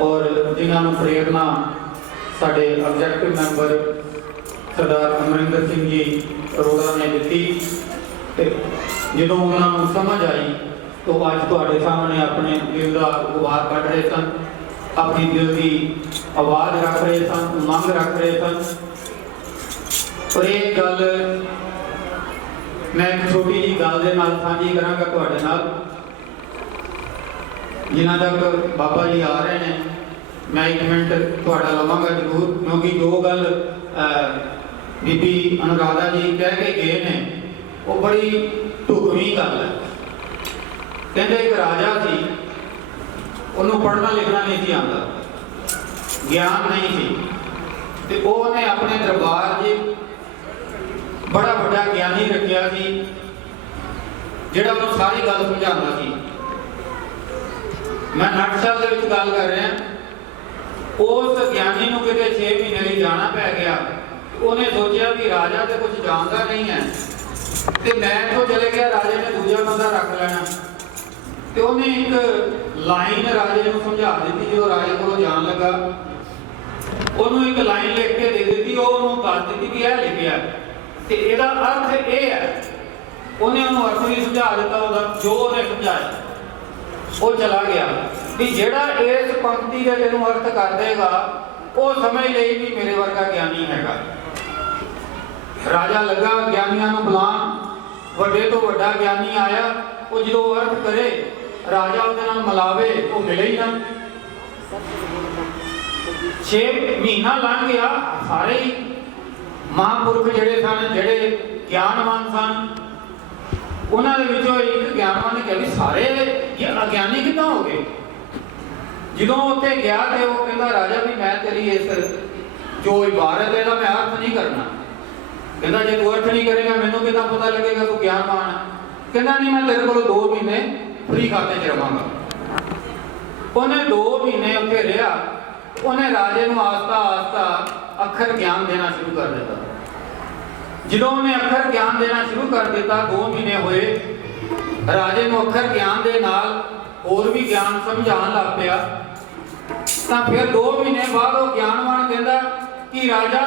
और जिन्होंने प्रेरणा साढ़े एग्जैक्टिव मैंबर सरदार अमरिंदर सिंह जी अरोड़ा ने दी। जो उन्होंने समझ आई तो अज तुहाडे सामने अपने दिल का गुबार कढ़ रहे सन, अपनी दिल की आवाज़ रख रहे सन, मंग रख रहे सन। पर एक गल मैं एक छोटी जी गल दे नाल साझी करांगा तुहाडे नाल। जिन्हां तक बाबा जी आ रहे हैं मैं एक मिनट तुहाडा लवांगा जरूर, क्योंकि जो गल बीबी अनुराधा जी कह के गए ने वो बड़ी ढुकवीं गल है। कहते एक राजा सी, उन्होंने पढ़ना लिखना नहीं सी आंदा, ज्ञान नहीं सी, तो उन्हें अपने दरबार च बड़ा बड़ा ज्ञानी रखिया सी जिहड़ा उन्होंने सारी गल समझाता सी। मैं नटशल दे विच गल कर रहा, उस ज्ञानी को कितने 6 महीने लिए जाना पै गया। उन्हें सोचा भी राजा तो कुछ जानता नहीं है, तो मैं तो चले गया, राजे ने दूजा बंदा रख लेना। तो उन्हें एक लाइन राजे को समझा दी, जो राजे को जान लगा उन्होंने एक लाइन लिख के दे दी, दस दी भी यह लिखा तो यदा अर्थ यह है। उन्हें अर्थ भी समझा दिता, जो उन्हें समझाया वो चला गया भी जेड़ा इस पंक्ति का तेन अर्थ कर देगा वो समझ ले भी मेरे वर्गा ज्ञानी हैगा। राजा लगा ज्ञानियों को बुलान, वड्डे तो वड्डा ज्ञानी आया, वो जो अर्थ करे राजा उसके नाल मिलावे, वो मिले ही ना। 6 महीना लंघ गया, सारे ही महापुरुष जेड़े सन, जेड़े ज्ञानवान सन, उन्होंने एक ज्ञानवान ने कहा भी सारे ये अज्ञानी कितना हो गए। जो उत्ते गया तो वो कहता राजा भी मैं तेरी इस जो इबारत है मैं अर्थ नहीं करना। कहता जे तू अर्थ नहीं करेगा मैनू कितना पता लगेगा तू ज्ञानवान है। कहता नहीं मैं तेरे को 2 महीने फ्री खाते च रहांगा। उन्हें 2 महीने उत्थे रहा, उन्हें राजे को आस्ता आस्ता अखर ज्ञान देना शुरू कर दिता। जो उन्हें अखर ज्ञान देना शुरू कर दिता, 2 महीने हुए, राजे को अखर ज्ञान के नाल और भी ज्ञान समझाने लग पिया। तो फिर 2 महीने बाद वो ज्ञानवान कहता कि राजा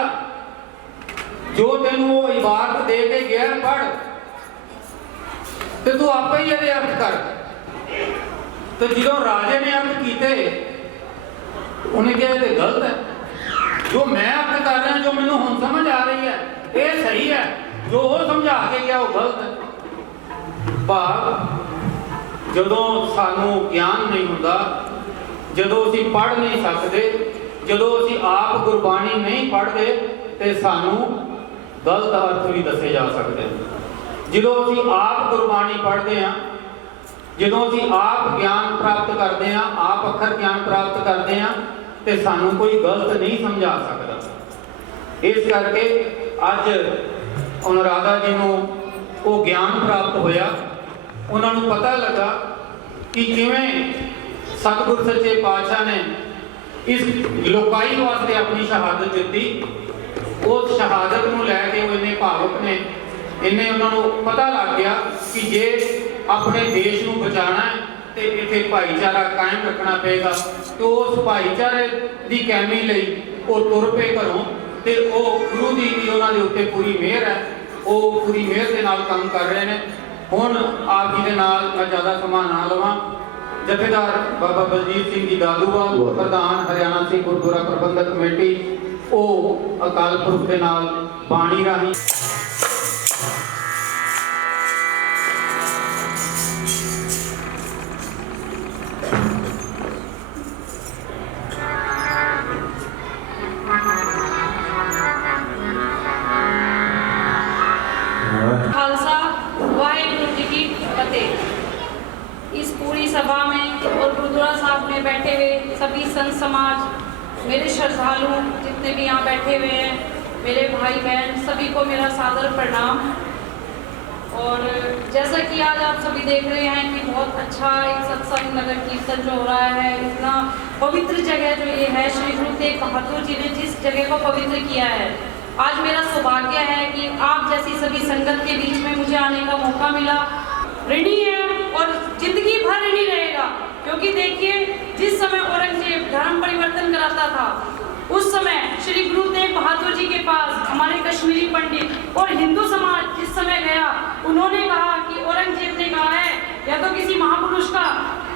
जो तेन वो इबारत दे के गया पढ़, तो तू आप ही ये अर्थ कर। तो जो राजे ने अर्थ किए उन्हें कहा ये गलत है, जो मैं अर्थ कर रहा जो मैनू हुण समझ आ रही है ये सही है, जो वो समझा के गया वो गलत है। भाव जदों सानू ज्ञान नहीं हुंदा, जदों असीं पढ़ नहीं सकते, जदों असीं आप गुरबाणी नहीं पढ़ते तो सानू गलत अर्थ भी दसे जा सकते हैं। जदों असीं आप गुरबाणी पढ़ते हैं, जदों असीं आप ज्ञान प्राप्त करते हैं, आप अखर ज्ञान प्राप्त करते हैं तो सानू कोई गलत नहीं समझा सकता। इस करके अज अनुराधा जी को वो ज्ञान प्राप्त होया, उन्होंने पता लगा कि किवें सतगुरु सच्चे पातशाह ने इस लोकाई वास्ते अपनी शहादत दी। उस शहादत को लैके वो इन्ने भावुक ने, इन्हें उन्होंने पता लग गया कि जे अपने देश को बचाना है तो इत्थे भाईचारा कायम रखना पेगा। तो उस भाईचारे की कायमी लई वो तुर पे घरों, तो वो गुरु जी की उन्होंने उत्ते पूरी मेहर है, वो पूरी मेहर के नाल काम कर रहे हैं। हुण आप जी के नाल मैं ज़्यादा समा ना लवां, जथेदार बाबा बलजीत सिंह जी दादूवाल, प्रधान हरियाणा सिंह गुरुद्वारा प्रबंधक कमेटी, वो अकाल पुरख के नाल बाणी राही सभा में और गुरुद्वारा साहब में बैठे हुए सभी संत समाज, मेरे श्रद्धालु जितने भी यहाँ बैठे हुए हैं, मेरे भाई बहन, सभी को मेरा सादर प्रणाम। और जैसा कि आज आप सभी देख रहे हैं कि बहुत अच्छा एक सत्संग नगर कीर्तन जो हो रहा है, इतना पवित्र जगह जो ये है, श्री गुरु तेग बहादुर जी ने जिस जगह को पवित्र किया है, आज मेरा सौभाग्य है कि आप जैसी सभी संगत के बीच में मुझे आने का मौका मिला। ऋणी है और जिंदगी भर ऋणी रहेगा, क्योंकि देखिए जिस समय औरंगजेब धर्म परिवर्तन कराता था। उस समय श्री गुरु तेग बहादुर जी के पास हमारे कश्मीरी पंडित और हिंदू समाज जिस समय गया, उन्होंने कहा कि औरंगजेब ने कहा है या तो किसी महापुरुष का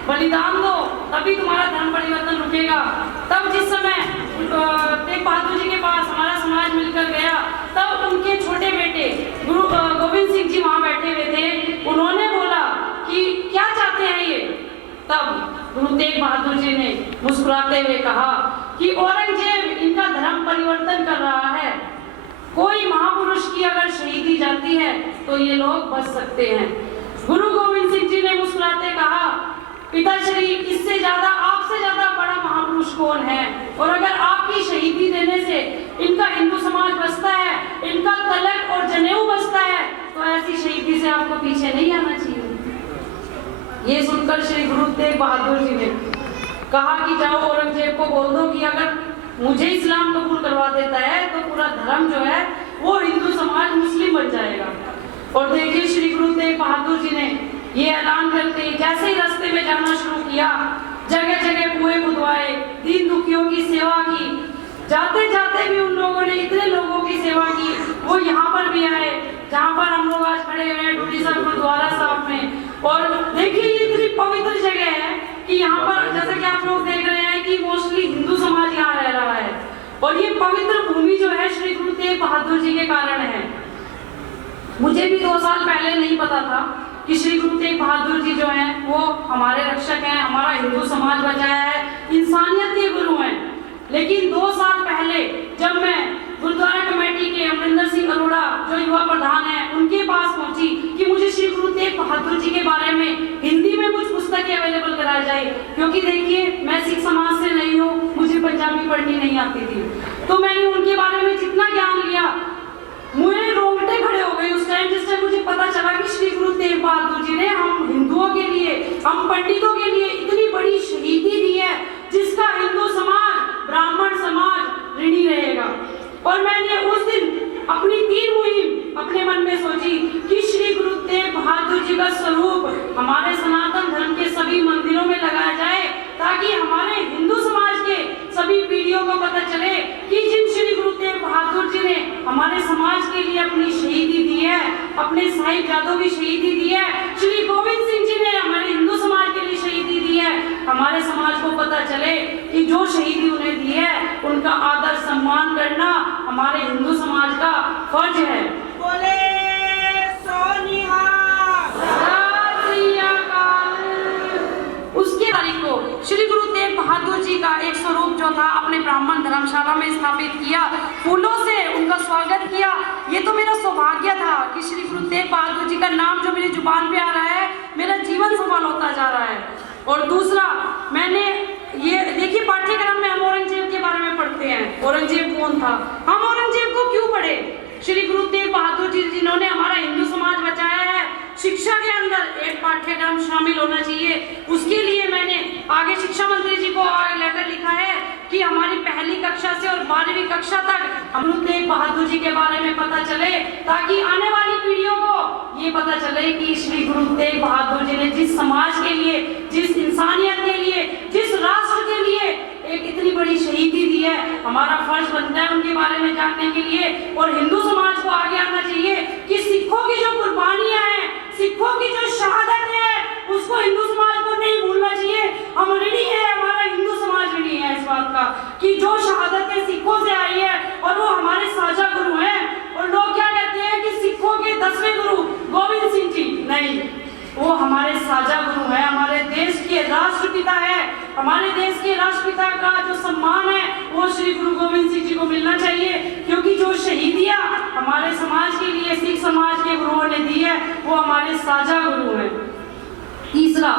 बलिदान दो तभी तुम्हारा धर्म परिवर्तन रुकेगा। तब जिस समय तेग बहादुर जी के पास हमारा समाज मिलकर गया, तब उनके छोटे बेटे गुरु गोविंद सिंह जी वहां बैठे हुए थे। उन्होंने बोला कि क्या चाहते हैं ये? तब गुरु तेग बहादुर जी ने मुस्कुराते हुए कहा कि औरंगजेब इनका धर्म परिवर्तन कर रहा है, कोई महापुरुष की अगर शहीदी जाती है तो ये लोग बच सकते हैं। गुरु गोविंद सिंह जी ने मुस्कुराते कहा, पिताश्री इससे ज्यादा आपसे ज्यादा बड़ा महापुरुष कौन है, और अगर आपकी शहीदी देने से इनका हिंदू समाज बचता है, इनका तलक और जनेऊ बचता है, तो ऐसी शहीदी से आपको पीछे नहीं आना चाहिए। ये सुनकर श्री गुरु तेग बहादुर जी ने कहा कि जाओ औरंगजेब को बोल दो कि अगर मुझे इस्लाम कबूल करवा देता है तो पूरा धर्म जो है वो हिंदू समाज मुस्लिम बन जाएगा। और देखिए श्री गुरु तेग बहादुर जी ने ये ऐलान करते जैसे ही रास्ते में जाना शुरू किया, जगह जगह कुएं खुदवाए, दीन दुखियों की सेवा की। जाते जाते भी उन लोगों ने इतने लोगों की सेवा की, वो यहाँ पर भी आए जहाँ पर हम लोग आज खड़े हुए हैं टूटी साहब गुरुद्वारा साहब में। और देखिए ये इतनी पवित्र जगह है कि यहाँ पर जैसा कि आप लोग देख रहे हैं कि मोस्टली हिंदू समाज यहाँ रह रहा है, और ये पवित्र भूमि जो है श्री गुरु तेग बहादुर जी के कारण है। मुझे भी 2 साल पहले नहीं पता था कि श्री गुरु तेग बहादुर जी जो हैं वो हमारे रक्षक हैं, हमारा हिंदू समाज बचाया है, इंसानियत के गुरु हैं। लेकिन 2 साल पहले जब मैं गुरुद्वारा कमेटी के अमरिंदर सिंह अरोड़ा जो युवा प्रधान हैं उनके पास पहुंची कि मुझे श्री गुरु तेग बहादुर जी के बारे में हिंदी में कुछ पुस्तकें अवेलेबल कराई जाए, क्योंकि देखिए मैं सिख समाज से नहीं हूँ, मुझे पंजाबी पढ़नी नहीं आती थी। तो मैंने उनके बारे में जितना ज्ञान लिया, मुझे रोंगटे खड़े हो गए उस टाइम, जिस टाइम मुझे पता चला कि श्री गुरु तेग बहादुर जी ने हम हिंदुओं के लिए, हम पंडितों के लिए इतनी बड़ी शहीदी दी है जिसका हिंदू समाज, ब्राह्मण समाज ऋणी रहेगा। और मैंने उस दिन अपनी 3 मुहिम अपने मन में सोची कि श्री गुरु तेग बहादुर जी का स्वरूप हमारे सनातन धर्म के सभी मंदिरों में लगाया जाए, ताकि हमारे हिंदू समाज के सभी पीढ़ियों को पता चले कि जिन श्री गुरु तेग बहादुर जी ने हमारे समाज के लिए अपनी शहीदी दी है, अपने साहिबजादों की शहीदी दी है, श्री गोविंद सिंह जी ने हमारे हिंदू समाज के लिए शहीदी दी है, हमारे समाज को पता चले कि जो शहीदी उन्हें दी है उनका आदर सम्मान करना हमारे हिंदू समाज का फर्ज है। बोले सोनिया उसके तारीख को श्री गुरु तेग बहादुर जी का एक स्वरूप जो था अपने ब्राह्मण धर्मशाला में स्थापित किया, फूलों से उनका स्वागत किया। ये तो मेरा सौभाग्य था कि श्री गुरु तेग बहादुर जी का नाम जो मेरी जुबान पे आ रहा है, मेरा जीवन सफल होता जा रहा है। और दूसरा, मैंने ये देखिए पाठ्यक्रम में हम औरंगजेब के बारे में पढ़ते हैं, औरंगजेब कौन था, हम औरंगजेब को क्यों पढ़े? श्री गुरु तेग बहादुर जी जिन्होंने हमारा हिंदू समाज बचाया है, शिक्षा के अंदर एक पाठ्यक्रम शामिल होना चाहिए। उसके लिए मैंने आगे शिक्षा मंत्री जी को लेटर लिखा है कि हमारी 1ली कक्षा से और 12वीं कक्षा तक गुरु तेग बहादुर जी के बारे में पता चले, ताकि आने वाली पीढ़ियों को ये पता चले कि श्री गुरु तेग बहादुर जी ने जिस समाज के लिए, जिस इंसानियत के लिए, जिस राष्ट्र के लिए एक इतनी बड़ी शहीदी दी है, हमारा फर्ज बनता है उनके बारे में जानने के लिए। और हिंदू समाज को आगे आना चाहिए कि सिखों की जो कुर्बानियां हैं, सिखों की जो शहादत है, उसको हिंदू समाज को नहीं भूलना चाहिए। हम ऋणी है, हमारा हिंदू समाज ऋणी है इस बात का कि जो शहादत सिखों से आई है और वो हमारे साझा गुरु हैं। और लोग क्या कहते हैं कि सिखों के 10वें गुरु गोविंद सिंह जी, नहीं, वो हमारे साझा गुरु है, हमारे देश के राष्ट्रपिता है। हमारे देश के राष्ट्रपिता का जो सम्मान है वो श्री गुरु गोविंद सिंह जी को मिलना चाहिए, क्योंकि जो शहीदियां हमारे समाज के लिए सिख समाज के गुरुओं ने दी है वो हमारे साझा गुरु हैं। तीसरा,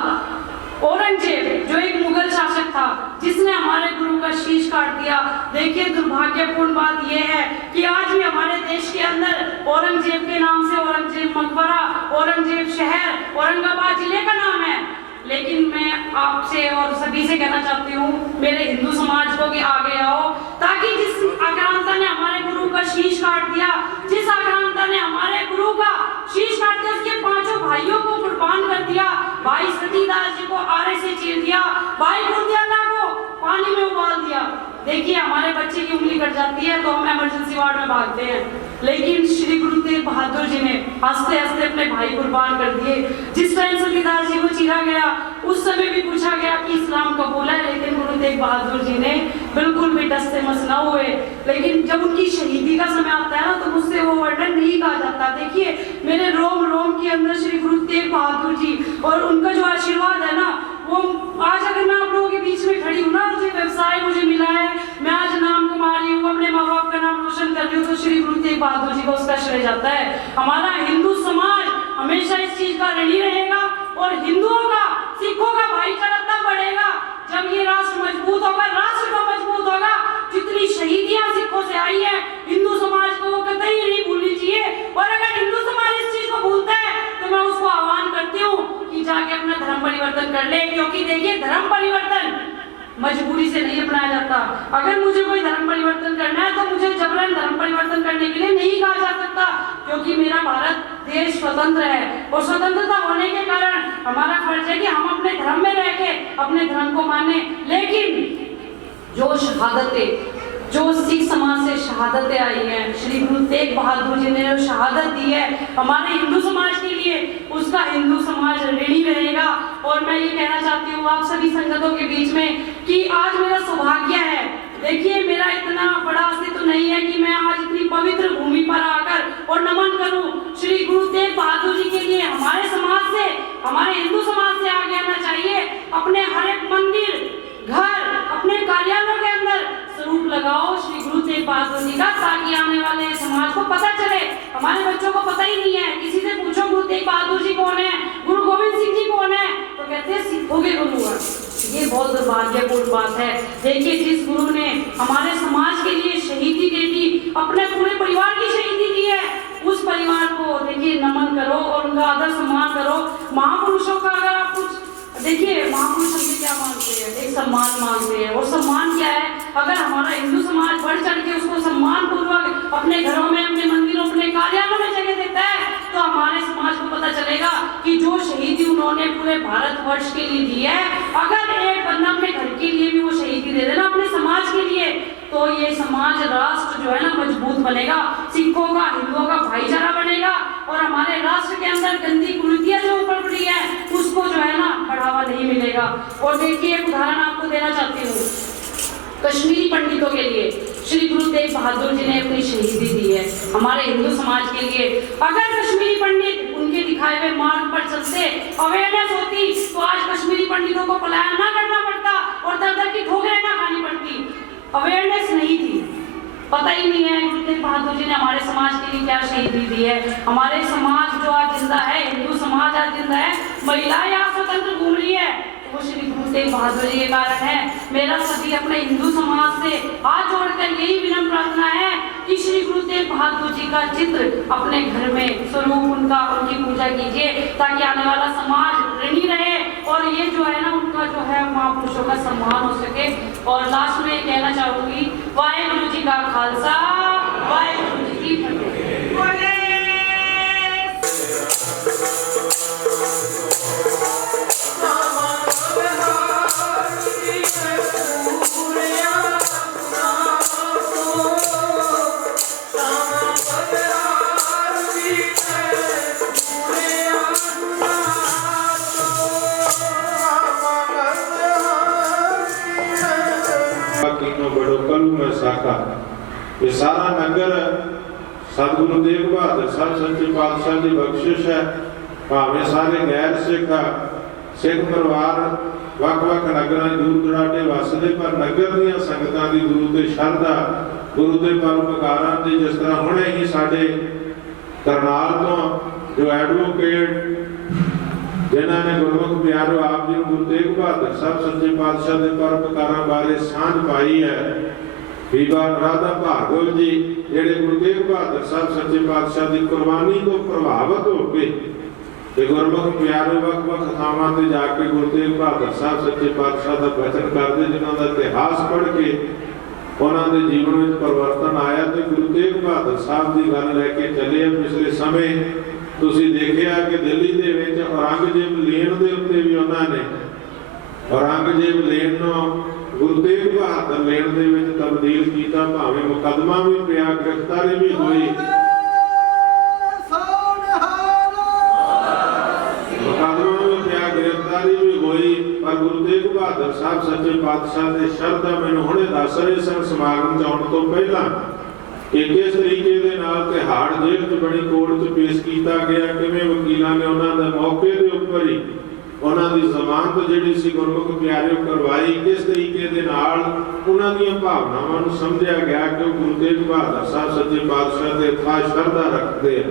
औरंगजेब जो एक मुगल शासक था जिसने हमारे गुरु का शीश काट दिया। देखिए दुर्भाग्यपूर्ण बात यह है कि आज भी हमारे देश के अंदर औरंगजेब के नाम से औरंगजेब मकबरा, औरंगजेब शहर, औरंगाबाद जिले का नाम है। लेकिन मैं आपसे और सभी से कहना चाहती हूँ, मेरे हिंदू समाज को कि आगे आओ, ताकि जिस आक्रांता ने हमारे गुरु का शीश काट दिया, जिस आक्रांता ने हमारे गुरु का शीश काट दिया, उसके 5 भाइयों को कुर्बान कर दिया। भाई सतीदास जी को आरे से चीर दिया, भाई गुरदियाना को पानी में देखिए हमारे बच्चे की उंगली कट जाती है तो हम इमरजेंसी वार्ड में भागते हैं, लेकिन श्री गुरु तेग बहादुर जी ने हंसते हंसते अपने भाई कुर्बान कर दिए। जिस टाइम सूबेदार जी को चीरा गया उस समय भी पूछा गया कि इस्लाम कबूल है, लेकिन गुरु तेग बहादुर जी ने बिल्कुल भी टस मस न हुए। लेकिन जब उनकी शहीदी का समय आता है ना तो मुझसे वो वर्णन नहीं कहा जाता। देखिए मेरे रोम रोम के अंदर श्री गुरु तेग बहादुर जी और उनका जो आशीर्वाद है ना, वो आज अगर मैं आप लोगों के बीच में खड़ी हूँ ना, जो व्यवसाय मुझे मिला है, मैं आज नाम कमा रही हूँ, अपने माँ बाप का नाम रोशन कर रही हूँ, तो श्री गुरु तेग बहादुर जी को उसका श्रेय जाता है। हमारा हिंदू समाज हमेशा इस चीज का ऋणी रहेगा और हिंदुओं का सिखों का भाईचारा तब बढ़ेगा जब ये राष्ट्र मजबूत होगा। राष्ट्र का मजबूत होगा, जितनी शहीदियां सिखों से आई है हिंदू समाज को वो कतई नहीं भूलनी चाहिए। और अगर हिंदू समाज इस चीज को भूलता है तो मैं उसको आह्वान करती हूँ कि जाके अपना धर्म परिवर्तन कर ले, क्योंकि देखिए धर्म परिवर्तन मजबूरी से नहीं अपनाया जाता। अगर मुझे कोई धर्म परिवर्तन करना है तो मुझे जबरन धर्म परिवर्तन करने के लिए नहीं कहा जा सकता, क्योंकि मेरा भारत देश स्वतंत्र है और स्वतंत्रता होने के कारण हमारा फर्ज है कि हम अपने धर्म में रह के अपने धर्म को माने। लेकिन जो शहादतें, जो सिख समाज से शहादतें आई हैं, श्री गुरु तेग बहादुर जी ने जो शहादत दी है हमारे हिंदू समाज के लिए, उसका हिंदू समाज ऋणी रहेगा। और मैं ये कहना चाहती हूँ आप सभी संगतों के बीच में कि आज मेरा सौभाग्य है, देखिए मेरा इतना बड़ा अस्तित्व नहीं है कि मैं आज इतनी पवित्र भूमि पर आकर और नमन करूं श्री गुरु तेग बहादुर जी के लिए। हमारे समाज से, हमारे हिंदू समाज से आगे आना चाहिए। अपने हर एक मंदिर, घर, अपने कार्यालयों के अंदर स्वरूप लगाओ श्री गुरु तेग बहादुर जी का, ताकि आने वाले समाज को पता चले। हमारे बच्चों को पता ही नहीं है, किसी से पूछो गुरु तेग बहादुर जी कौन है, गुरु गोविंद सिंह जी कौन है, तो कहते हैं सिखों के गुरु हैं। ये बहुत दुर्भाग्यपूर्ण बात है। देखिए जिस गुरु ने हमारे समाज के लिए शहीदी दे दी, अपने पूरे परिवार की शहीदी दी है, उस परिवार को देखिए नमन करो और उनका आदर सम्मान करो। महापुरुषों का अगर आप कुछ देखिए, महापुरुष हमसे क्या मांगते हैं, एक सम्मान मांगते हैं। और सम्मान क्या है, अगर हमारा हिंदू समाज बढ़ चढ़ के उसको सम्मान पूर्वक अपने घरों में, अपने मंदिरों, अपने कार्यालयों में जगह देता है, तो हमारे समाज को पता चलेगा कि जो शहीदी उन्होंने पूरे भारतवर्ष के लिए दी है, अगर एक बंदा अपने घर के लिए भी वो शहीदी दे देना अपने समाज के लिए, तो ये समाज, राष्ट्र जो है ना मजबूत बनेगा, सिखों का, हिंदुओं का भाईचारा बनेगा और हमारे राष्ट्र के अंदर गंदी कुरीतियां जो ऊपर पड़ी है उसको जो है ना बढ़ावा नहीं मिलेगा। और देखिए एक उदाहरण आपको देना चाहती हूँ, कश्मीरी पंडितों के लिए श्री गुरु तेग बहादुर जी ने अपनी शहीदी दी है हमारे हिंदू समाज के लिए। अगर कश्मीरी पंडित उनके दिखाए हुए मार्ग पर चलते, अवेयरनेस होती, तो आज कश्मीरी पंडितों को पलायन ना करना पड़ता और दर दर की ठोकरें ना खानी पड़ती। अवेयरनेस नहीं थी, पता ही नहीं है गुरु तेग बहादुर जी ने हमारे समाज के लिए क्या शहीदी दी है। हमारे समाज जो आज जिंदा है, हिंदू समाज आज जिंदा है, महिलाएं आज स्वतंत्र घूम रही है, वो श्री गुरु तेग बहादुर जी के कारण है। मेरा सभी अपने हिंदू समाज से हाथ जोड़कर यही विनम्र प्रार्थना है कि श्री गुरु तेग बहादुर जी का चित्र अपने घर में स्वरूप उनका, उनकी पूजा कीजिए, ताकि आने वाला समाज ऋणी रहे और ये जो है ना उनका जो है महापुरुषों का सम्मान हो सके। और लास्ट में कहना चाहूंगी, वाहेगुरु जी का खालसा, वाहेगुरु जी की फतेह। ये सारा नगर सतगुरु तेग बहादुर साहब सच्चे पातशाह की बख्शिश है। भावें सारे गैर सिख सिख परिवार वख-वख नगरां दूर दुराडे वसदे, पर नगर दीयां संगतां दी गुरु ते शरधा, गुरु ते परोपकारां ते जिस तरह हुणे ही साडे करनाल तो जो एडवोकेट जिन्हां ने गुरमुख प्यारो आप जी गुरु तेग बहादुर साहब सच्चे पातशाह दे परोपकारां बारे सांझ पाई है। बीबा राधा भार्गव जी जेडे गुरु तेग बहादुर साहब सच्चे पातशाह की कुर्बानी तो प्रभावित होकर गुरमुख प्यारे वख-वख थावां ते जाके गुरु तेग बहादुर साहब सच्चे पातशाह का बचन करते, जिन्हों का इतिहास पढ़ के उन्होंने जीवन में परिवर्तन आया। तो गुरु तेग बहादुर साहब की गल लैके चले। पिछले समय तुसीं देखिया कि दिल्ली दे विच औरंगजेब लेन दे उत्ते भी उन्होंने औरंगजेब लेन नूं ਗੁਰੂ ਤੇਗ ਬਹਾਦਰ ਲੈਣ ਦੇ ਵਿੱਚ ਤਬਦੀਲ ਕੀਤਾ, ਭਾਵੇਂ ਮੁਕੱਦਮਾ ਵੀ ਪਿਆ, ਗ੍ਰਿਫਤਾਰੀ ਵੀ ਹੋਈ, ਮੁਕੱਦਮਾ ਵੀ ਪਿਆ, ਗ੍ਰਿਫਤਾਰੀ ਵੀ ਹੋਈ, ਪਰ ਗੁਰੂ ਤੇਗ ਬਹਾਦਰ ਸਾਹਿਬ ਸੱਚੇ ਪਾਤਸ਼ਾਹ ਦੇ ਸ਼ਰਧਾ ਮੈਨੂੰ ਹੁਣੇ ਦੱਸ ਰਹੇ ਸਨ ਸਮਾਗਮ ਚ ਆਉਣ ਤੋਂ ਪਹਿਲਾਂ ਕਿ ਕਿਸ ਤਰੀਕੇ ਦੇ ਨਾਲ ਤਿਹਾੜ ਜੇਲ੍ਹ ਚ ਬਣੀ ਕੋਰਟ ਚ ਪੇਸ਼ ਕੀਤਾ ਗਿਆ, ਕਿਵੇਂ ਵਕੀਲਾਂ ਨੇ ਉਹਨਾਂ ਦੇ ਮੌਕੇ ਦੇ ਉੱਪਰ ਹੀ ਉਹਨਾਂ ਦੀ ਜ਼ਮਾਨਤ ਜਿਹੜੀ ਸੀ ਗੁਰਮੁਖ ਪਿਆਰਿਓ ਕਰਵਾਈ, ਕਿਸ ਤਰੀਕੇ ਦੇ ਨਾਲ ਉਹਨਾਂ ਦੀਆਂ ਭਾਵਨਾਵਾਂ ਨੂੰ ਸਮਝਿਆ ਗਿਆ ਕਿ ਉਹ ਗੁਰੂ ਤੇਗ ਬਹਾਦਰ ਸਾਹਿਬ ਸੱਚੇ ਪਾਤਸ਼ਾਹ ਦੇ ਖਾਸ ਸ਼ਰਧਾ ਰੱਖਦੇ ਆ।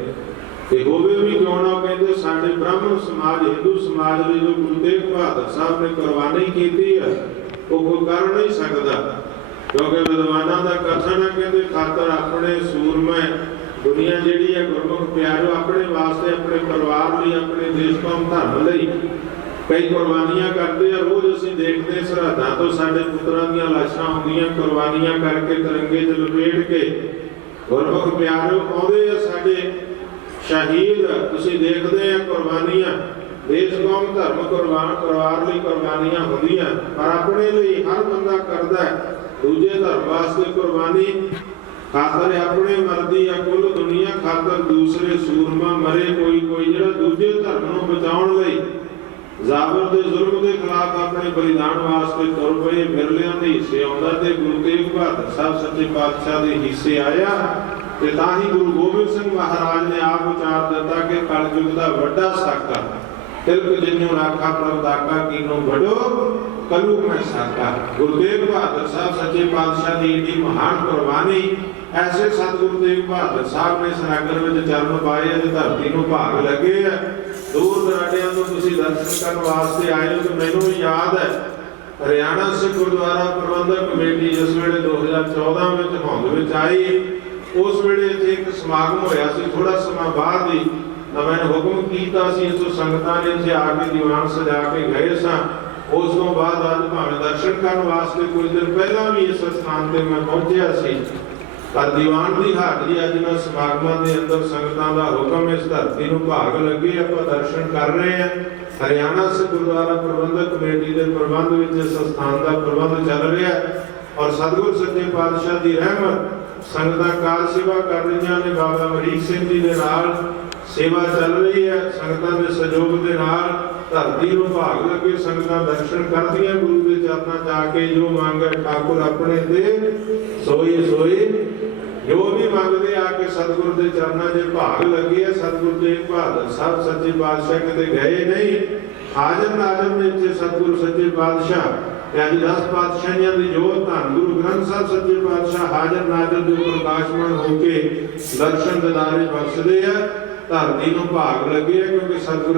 ਤੇ ਹੋਵੇ ਵੀ ਕਿਉਂ ਨਾ, ਕਹਿੰਦੇ ਸਾਡੇ ਬ੍ਰਾਹਮਣ ਸਮਾਜ, ਹਿੰਦੂ ਸਮਾਜ ਲਈ ਜੋ ਗੁਰੂ ਤੇਗ ਬਹਾਦਰ ਸਾਹਿਬ ਨੇ ਕੁਰਬਾਨੀ ਕੀਤੀ ਹੈ ਉਹ ਕੋਈ ਕਰ ਨਹੀਂ ਸਕਦਾ, ਕਿਉਂਕਿ ਵਿਦਵਾਨਾਂ ਦਾ ਕਥਨ ਹੈ, ਕਹਿੰਦੇ ਖਾਤਰ ਆਪਣੇ ਸੂਰਮੇ ਦੁਨੀਆ ਜਿਹੜੀ ਹੈ ਗੁਰਮੁਖ ਪਿਆਰਿਓ ਆਪਣੇ ਵਾਸਤੇ, ਆਪਣੇ ਪਰਿਵਾਰ ਲਈ, ਆਪਣੇ ਦੇਸ਼ ਕੌਮ ਧਰਮ ਲਈ ਕਈ ਕੁਰਬਾਨੀਆਂ ਕਰਦੇ ਆ। ਰੋਜ਼ ਅਸੀਂ ਦੇਖਦੇ ਸਰਹੱਦਾਂ ਤੋਂ ਸਾਡੇ ਪੁੱਤਰਾਂ ਦੀਆਂ ਲਾਸ਼ਾਂ ਹੁੰਦੀਆਂ, ਕੁਰਬਾਨੀਆਂ ਕਰਕੇ ਤਿਰੰਗੇ 'ਚ ਲਪੇਟ ਕੇ ਗੁਰਮੁਖ ਪਿਆਰਿਓ ਆਉਂਦੇ ਆ ਸਾਡੇ ਸ਼ਹੀਦ। ਤੁਸੀਂ ਦੇਖਦੇ ਆ ਕੁਰਬਾਨੀਆਂ ਦੇਸ਼ ਕੌਮ ਧਰਮ ਕੁਰਬਾਨ ਪਰਿਵਾਰ ਲਈ ਕੁਰਬਾਨੀਆਂ ਹੁੰਦੀਆਂ, ਪਰ ਆਪਣੇ ਲਈ ਹਰ ਬੰਦਾ ਕਰਦਾ ਹੈ ਦੂਜੇ ਧਰਮ ਵਾਸਤੇ ਕੁਰਬਾਨੀ। ਖਾਤਰ ਆਪਣੇ ਮਰਦੀ ਆ ਕੁੱਲ ਦੁਨੀਆ ਖਾਤਰ ਦੂਸਰੇ ਸੂਰਮਾ ਮਰੇ ਕੋਈ ਕੋਈ, ਜਿਹੜਾ ਦੂਜੇ ਧਰਮ ਨੂੰ ਬਚਾਉਣ ਲਈ ਜ਼ਾਬਰ ਦੇ ਜ਼ੁਲਮ ਦੇ ਖਿਲਾਫ ਆਪਣੇ ਬਲੀਦਾਨ ਵਾਸਤੇ ਤੁਰ ਪਏ। ਬਿਰਲਿਆਂ ਦੇ ਹਿੱਸੇ ਆਉਂਦਾ ਤੇ ਗੁਰੂ ਤੇਗ ਬਹਾਦਰ ਸਾਹਿਬ ਸੱਚੇ ਪਾਤਸ਼ਾਹ ਦੇ ਹਿੱਸੇ ਆਇਆ, ਤੇ ਤਾਂ ਹੀ ਗੁਰੂ ਗੋਬਿੰਦ ਸਿੰਘ ਮਹਾਰਾਜ ਨੇ ਆਪ ਉਚਾਰ ਦਿੱਤਾ ਕਿ ਕਲਯੁਗ ਦਾ ਵੱਡਾ ਸਾਕਾ ਤਿਲਕ ਜਿਨ੍ਹੂ ਰਾਖਾ ਪ੍ਰਭ ਦਾਤਾ ਕੀਨੋ ਵਡੋ ਕਲੂ ਮੈਂ ਸਾਕਾ। ਗੁਰੂ ਤੇਗ ਬਹਾਦਰ ਸਾਹਿਬ ਸੱਚੇ ਪਾਤਸ਼ਾਹ ਦੀ ਏਡੀ ਮਹਾਨ ਕੁਰਬਾਨੀ, ਐਸੇ ਸਤਿਗੁਰੂ ਤੇਗ ਬਹਾਦਰ ਸਾਹਿਬ ਨੇ ਸਨਾਗਰ ਵਿੱਚ ਚਰਨ ਪਾਏ ਅਤੇ ਧਰਤੀ ਨੂੰ ਭਾਗ ਲੱਗੇ ਆ। ਦੂਰ ਦਰਾਡਿਆਂ ਤੋਂ ਤੁਸੀਂ ਦਰਸ਼ਨ ਕਰਨ ਵਾਸਤੇ ਆਏ ਹੋ। ਤੇ ਮੈਨੂੰ ਵੀ ਯਾਦ ਹੈ ਹਰਿਆਣਾ ਸਿੱਖ ਗੁਰਦੁਆਰਾ ਪ੍ਰਬੰਧਕ ਕਮੇਟੀ ਜਿਸ ਵੇਲੇ 2014 ਵਿੱਚ ਹੋਂਦ ਵਿੱਚ ਆਈ, ਉਸ ਵੇਲੇ ਇੱਥੇ ਇੱਕ ਸਮਾਗਮ ਹੋਇਆ ਸੀ। ਥੋੜਾ ਸਮਾਂ ਬਾਅਦ ਹੀ ਨਵੇਂ ਹੁਕਮ ਕੀਤਾ ਸੀ ਸੋ ਸੰਗਤਾਂ ਨੇ ਇੱਥੇ ਆ ਕੇ ਦੀਵਾਨ ਸਜਾ ਕੇ ਗਏ ਸਾਂ। ਉਸ ਤੋਂ ਬਾਅਦ ਅੱਜ ਭਾਵੇਂ ਦਰਸ਼ਨ ਕਰਨ ਵਾਸਤੇ ਕੁਝ ਦਿਨ ਪਹਿਲਾਂ ਵੀ ਇਸ ਸਥਾਨ ਤੇ ਮੈਂ ਪਹੁੰਚਿਆ ਸੀ, ਪਰ ਦੀਵਾਨ ਦੀ ਹਾਜ਼ਰੀ ਅੱਜ ਨਾ ਸਮਾਗਮਾਂ ਦੇ ਅੰਦਰ ਸੰਗਤਾਂ ਦਾ ਹੁਕਮ ਇਸ ਧਰਤੀ ਨੂੰ ਭਾਗ ਲੱਗੇ, ਆਪਾਂ ਦਰਸ਼ਨ ਕਰ ਰਹੇ ਹਾਂ। ਹਰਿਆਣਾ ਸਿੱਖ ਗੁਰਦੁਆਰਾ ਪ੍ਰਬੰਧਕ ਕਮੇਟੀ ਦੇ ਪ੍ਰਬੰਧ ਵਿੱਚ ਇਸ ਸਥਾਨ ਦਾ ਪ੍ਰਬੰਧ ਚੱਲ ਰਿਹਾ ਹੈ ਔਰ ਸਤਿਗੁਰ ਸੱਚੇ ਪਾਤਸ਼ਾਹ ਦੀ ਰਹਿਮਤ, ਸੰਗਤਾਂ ਕਾਰ ਸੇਵਾ ਕਰ ਰਹੀਆਂ ਨੇ। ਬਾਬਾ ਅਮਰੀਕ ਸਿੰਘ ਜੀ ਦੇ ਨਾਲ ਸੇਵਾ ਚੱਲ ਰਹੀ ਹੈ, ਸੰਗਤਾਂ ਦੇ ਸਹਿਯੋਗ ਦੇ ਨਾਲ ਧਰਤੀ ਨੂੰ ਭਾਗ ਲੱਗੇ, ਸੰਗਤਾਂ ਦਰਸ਼ਨ ਕਰਦੀਆਂ ਗੁਰੂ ਦੇ ਚਰਨਾਂ 'ਚ ਆ ਕੇ। ਜੋ ਮੰਗੇ ਠਾਕੁਰ ਆਪਣੇ ਦੇ ਸੋਈ ਸੋਈ, ਜੋ ਵੀ ਮੰਗਦੇ ਆ ਕੇ ਸਤਿਗੁਰ ਦੇ ਚਰਨਾਂ 'ਚ ਭਾਗ ਲੱਗੇ ਆ। ਸਤਿਗੁਰ ਤੇਗ ਬਹਾਦਰ ਸਾਹਿਬ ਸੱਚੇ ਪਾਤਸ਼ਾਹ ਕਿਤੇ ਗਏ ਨਹੀਂ, ਹਾਜ਼ਰ ਨਾਜ਼ਰ ਨੇ ਇੱਥੇ ਸਤਿਗੁਰ ਸੱਚੇ ਪਾਤਸ਼ਾਹ ਤੇ ਅੱਜ 10 ਪਾਤਸ਼ਾਹੀਆਂ ਦੀ ਜੋਤ ਧੰਨ ਗੁਰੂ ਗ੍ਰੰਥ ਸਾਹਿਬ ਸੱਚੇ ਪਾਤਸ਼ਾਹ ਹਾਜ਼ਰ ਨਾਜ਼ਰ ਦੇ ਪ੍ਰਕਾਸ਼ਮਾਨ ਹੋ ਕੇ ਦਰਸ਼ਨ ਦਿਦਾਰੇ ਬਖਸ਼ਦੇ ਆ। ਧਰਤੀ ਨੂੰ ਭਾਗ ਲੱਗੇ ਆ, ਕਿਉਂਕਿ ਸਤਿਗੁਰਾਂ